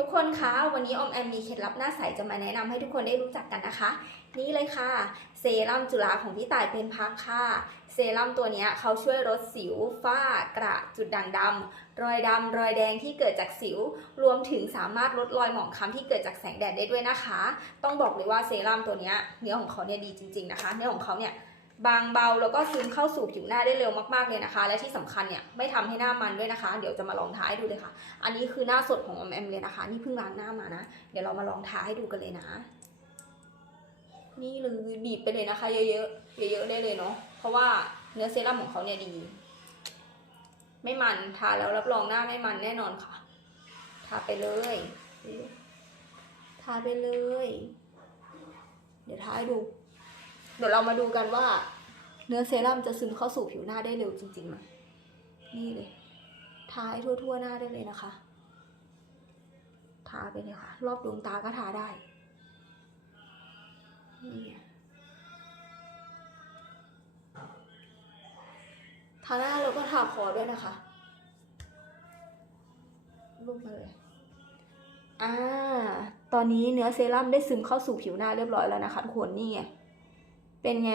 ทุกคนคะวันนี้อมแอมมีเคล็ดลับหน้าใสจะมาแนะนำให้ทุกคนได้รู้จักกันนะคะ นี่เลยค่ะ เซรั่มจุฬาของพี่ต่ายเป็นพักค่ะ เซรั่มตัวนี้เขาช่วยลดสิวฝ้ากระจุดด่างดำรอยดำรอยแดงที่เกิดจากสิว รวมถึงสามารถลดรอยหมองคล้ำที่เกิดจากแสงแดดได้ด้วยนะคะ ต้องบอกเลยว่าเซรั่มตัวนี้เนื้อของเขาเนี่ยดีจริง ๆนะคะ เนื้อของเขาเนี่ย บางเบาแล้วก็ซึมเข้าสู่ผิวหน้าได้เร็วมากๆเลยนะคะ และที่สำคัญเนี่ยไม่ทำให้หน้ามันด้วยนะคะ เดี๋ยวจะมาลองทาให้ดูเลยค่ะ อันนี้คือหน้าสดของออมแอมเลยนะคะ นี่เพิ่งล้างหน้ามานะ เดี๋ยวเรามาลองทาให้ดูกันเลยนะ นี่เลยบีบไปเลยนะคะ เยอะๆเยอะๆได้เลยเนาะเพราะว่าเนื้อเซรั่มของเขาเนี่ยดี ไม่มันทาแล้วรับรองหน้าไม่มันแน่นอนค่ะ ทาไปเลย ทาไปเลย เดี๋ยวทาให้ดู เดี๋ยวเรามาดูกันว่า เนื้อเซรั่มจะซึมเข้าสู่ผิวหน้าได้เร็วจริงๆไหมนี่เลยทาให้ทั่วๆหน้าได้เลยนะคะ ทาไปเลยค่ะ รอบดวงตาก็ทาได้นี่ทาหน้าแล้วก็ทาคอด้วยนะคะรูปมาเลยอ่า ตอนนี้เนื้อเซรั่มได้ซึมเข้าสู่ผิวหน้าเรียบร้อยแล้วนะคะทุกคนนี่ไง เป็นไง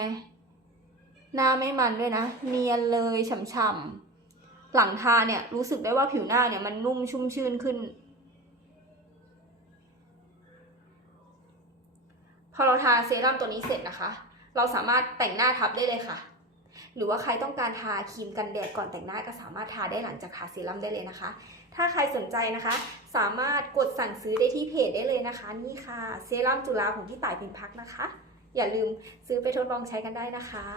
หน้าไม่มันด้วยนะ เนียนเลยฉ่ำๆ หลังทาเนี่ยรู้สึกได้ว่าผิวหน้าเนี่ยมันนุ่มชุ่มชื่นขึ้น พอเราทาเซรั่มตัวนี้เสร็จนะคะ เราสามารถแต่งหน้าทับได้เลยค่ะ หรือว่าใครต้องการทาครีมกันแดดก่อนแต่งหน้าก็สามารถทาได้หลังจากทาเซรั่มได้เลยนะคะ ถ้าใครสนใจนะคะ สามารถกดสั่งซื้อได้ที่เพจได้เลยนะคะ นี่ค่ะ เซรั่มจุฬาของพี่ต่ายพิมพักนะคะ อย่าลืมซื้อไปทดลองใช้กันได้นะคะ